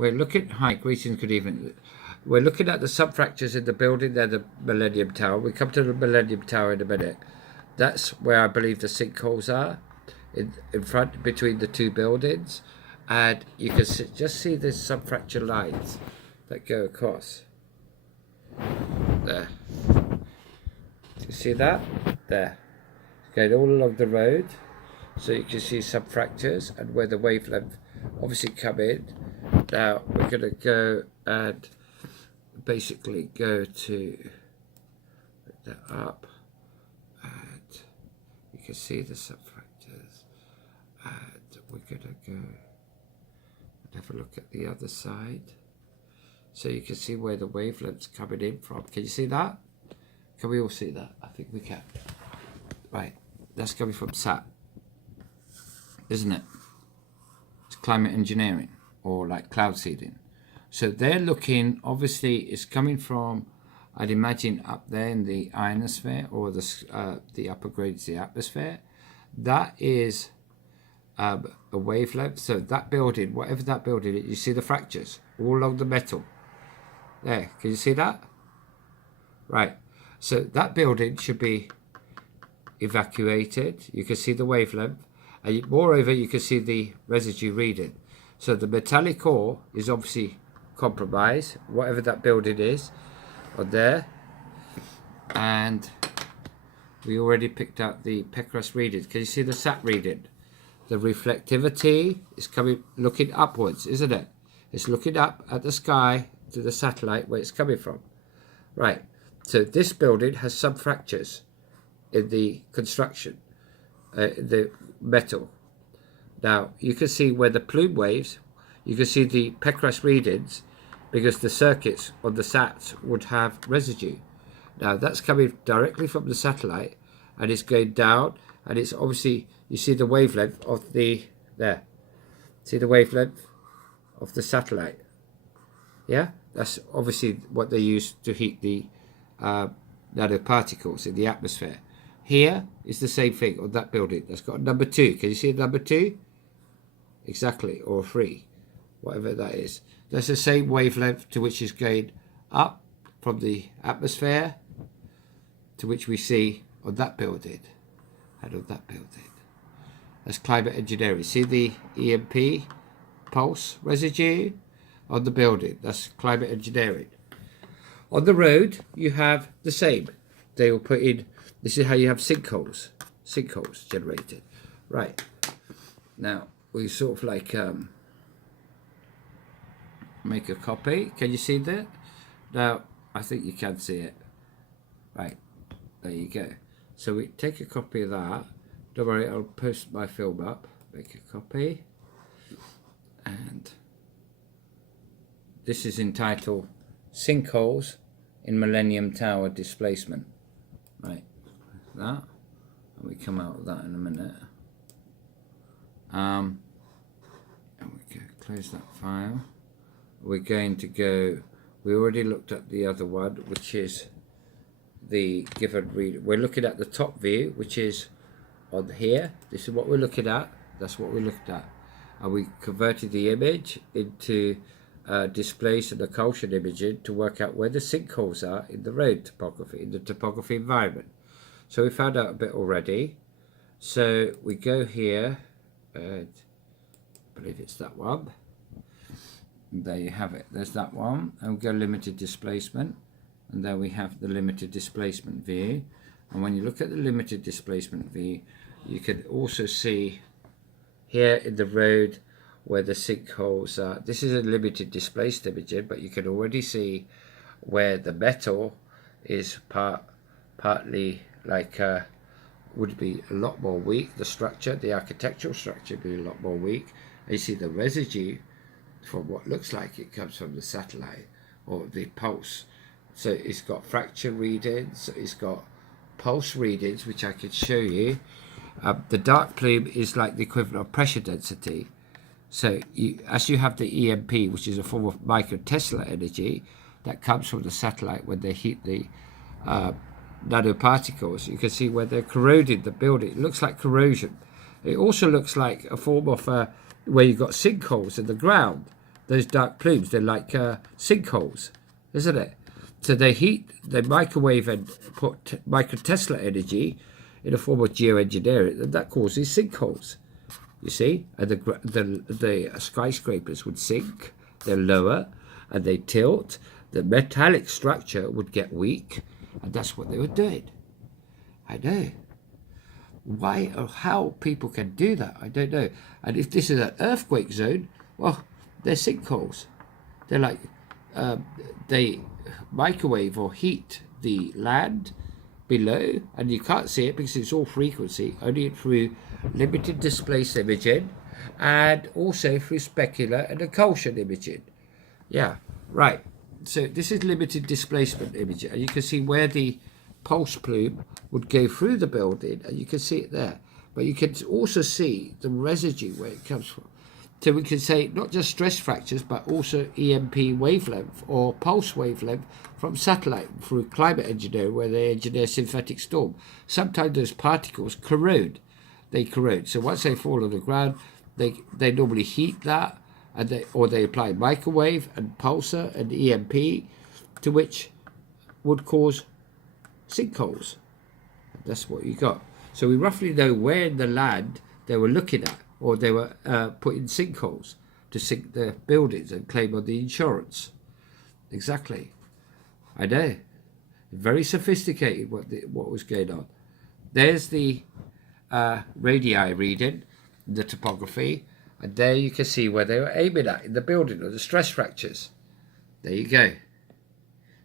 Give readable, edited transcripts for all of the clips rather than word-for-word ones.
we're looking, hi, greetings, good evening. We're looking at the subfractures in the building there, the Millennium Tower. We come to the Millennium Tower in a minute. That's where I believe the sinkholes are, in front, between the two buildings. And you can just see the subfracture lines that go across. There. Do you see that? There. Going all along the road. So you can see subfractures and where the wavelength obviously come in. Now we're going to go and basically go to put that up, and you can see the subfractures, and we're going to go and have a look at the other side, so you can see where the wavelength's coming in from. Can you see that? Can we all see that? I think we can. Right, that's coming from SAT, isn't it? It's climate engineering, or like cloud seeding. So they're looking, obviously it's coming from, I'd imagine up there in the ionosphere, or the upper grades of the atmosphere. That is a wavelength. So that building, whatever that building is, you see the fractures all along the metal. There, can you see that? Right, so that building should be evacuated. You can see the wavelength, and moreover you can see the residue reading. So the metallic ore is obviously compromised, whatever that building is on there, and we already picked out the Pecros readings. Can you see the SAT reading? The reflectivity is coming, looking upwards, isn't it? It's looking up at the sky to the satellite where it's coming from. Right, so this building has some fractures in the construction, the metal. Now you can see where the plume waves, you can see the Pecros readings, because the circuits on the SATs would have residue. Now that's coming directly from the satellite, and it's going down, and it's obviously, you see the wavelength of the, there, see the wavelength of the satellite. Yeah, that's obviously what they use to heat the nanoparticles in the atmosphere. Here is the same thing on that building. That's got a number 2. Can you see number 2? Exactly, or 3, whatever that is. That's the same wavelength to which is going up from the atmosphere, to which we see on that building and on that building. That's climate engineering. See the e.m.p pulse residue on the building? That's climate engineering. On the road, you have the same. They will put in, this is how you have sinkholes generated. Right, now we sort of like make a copy. Can you see that? Now I think you can see it. Right, there you go. So we take a copy of that. Don't worry, I'll post my film up. Make a copy, and this is entitled Sinkholes in Millennium Tower Displacement. Right, that, and we come out of that in a minute. And we go close that file. We're going to go, we already looked at the other one, which is the given read. We're looking at the top view, which is on here. This is what we're looking at. That's what we looked at. And we converted the image into displace and occlusion imaging to work out where the sinkholes are in the road topography, in the topography environment. So we found out a bit already. So we go here, and I believe it's that one. And there you have it. There's that one. And we go limited displacement, and there we have the limited displacement view. And when you look at the limited displacement view, you can also see here in the road where the sinkholes are. This is a limited displaced imaging, but you can already see where the metal is partly like would be a lot more weak. The structure, the architectural structure, would be a lot more weak. And you see the residue from what looks like it comes from the satellite or the pulse. So it's got fracture readings, it's got pulse readings, which I could show you. The dark plume is like the equivalent of pressure density. So as you have the e.m.p, which is a form of microtesla energy that comes from the satellite when they heat the nanoparticles, you can see where they're corroding the building. It looks like corrosion. It also looks like a form of where you've got sinkholes in the ground those dark plumes, they're like sinkholes, isn't it? So they microwave and put microtesla energy in a form of geoengineering, and that causes sinkholes. You see, and the skyscrapers would sink, they're lower, and they tilt. The metallic structure would get weak, and that's what they were doing. I know. Why or how people can do that, I don't know. And if this is an earthquake zone, well, they're sinkholes. They're like, they microwave or heat the land below, and you can't see it because it's all frequency, only through limited displaced imaging and also through specular and occlusion imaging. Yeah, right. So this is limited displacement imaging, and you can see where the pulse plume would go through the building, and you can see it there. But you can also see the residue where it comes from. So we can say not just stress fractures, but also EMP wavelength or pulse wavelength from satellite through climate engineering, where they engineer synthetic storm. Sometimes those particles corrode. They corrode. So once they fall on the ground, they normally heat that, and they apply microwave and pulsar and EMP, to which would cause sinkholes. That's what you got. So we roughly know where in the land they were looking at, or they were putting sinkholes to sink their buildings and claim on the insurance. Exactly. I know. Very sophisticated what was going on. There's the radii reading, the topography, and there you can see where they were aiming at in the building, or the stress fractures. There you go.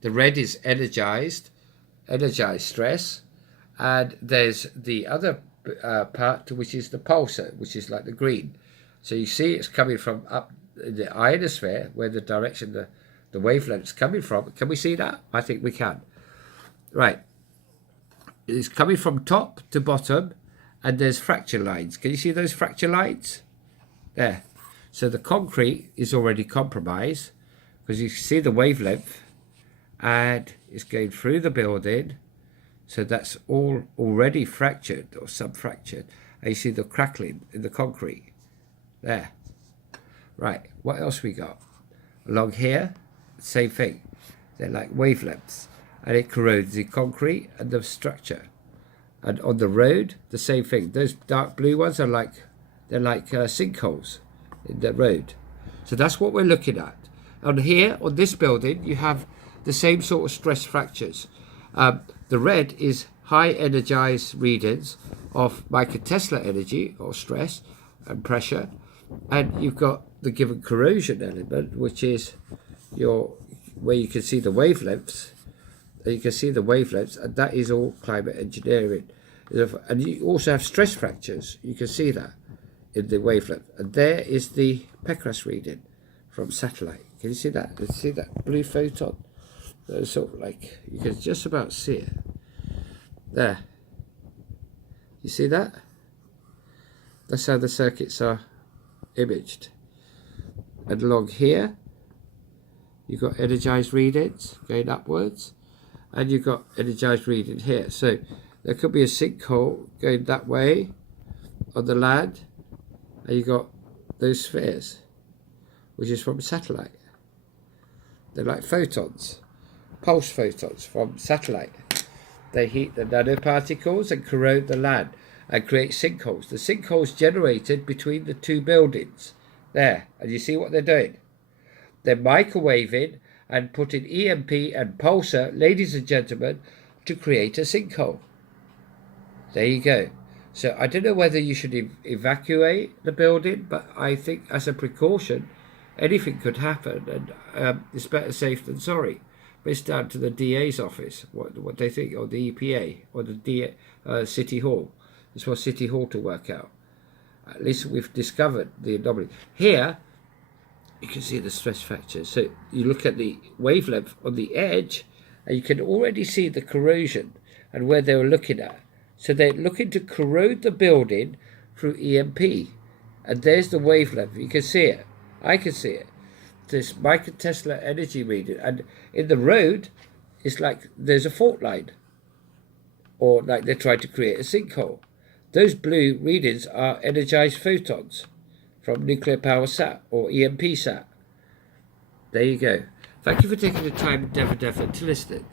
The red is energized stress, and there's the other part, which is the pulsar, which is like the green. So you see it's coming from up in the ionosphere, where the direction the wavelength's coming from. Can we see that? I think we can. Right. It's coming from top to bottom, and there's fracture lines. Can you see those fracture lines? There. So the concrete is already compromised, because you see the wavelength, and it's going through the building. So that's all already fractured or sub-fractured. And you see the crackling in the concrete. There. Right, what else we got? Along here, same thing. They're like wavelengths. And it corrodes the concrete and the structure. And on the road, the same thing. Those dark blue ones are like, they're like sinkholes in the road. So that's what we're looking at. And here, on this building, you have the same sort of stress fractures. The red is high energized readings of microtesla energy or stress and pressure, and you've got the given corrosion element, which is where you can see the wavelengths. And you can see the wavelengths, and that is all climate engineering. And you also have stress fractures. You can see that in the wavelength. And there is the Pecras reading from satellite. Can you see that? Can you see that blue photon? Sort of like, you can just about see it. There. You see that? That's how the circuits are imaged. And along here, you've got energized readings going upwards, and you've got energized reading here. So there could be a sinkhole going that way on the land, and you've got those spheres, which is from satellite. They're like photons. Pulse photons from satellite. They heat the nanoparticles and corrode the land and create sinkholes. The sinkholes generated between the two buildings. There, and you see what they're doing? They're microwaving and putting EMP and pulsar, ladies and gentlemen, to create a sinkhole. There you go. So I don't know whether you should evacuate the building, but I think as a precaution, anything could happen, and it's better safe than sorry. But it's down to the DA's office, what they think, or the EPA, or the City Hall. It's for City Hall to work out. At least we've discovered the anomaly. Here, you can see the stress fractures. So you look at the wavelength on the edge, and you can already see the corrosion and where they were looking at. So they're looking to corrode the building through EMP. And there's the wavelength. You can see it. I can see it. This microtesla energy reading, and in the road it's like there's a fault line, or like they're trying to create a sinkhole. Those blue readings are energized photons from nuclear power sat or EMP sat. There you go. Thank you for taking the time and effort to listen.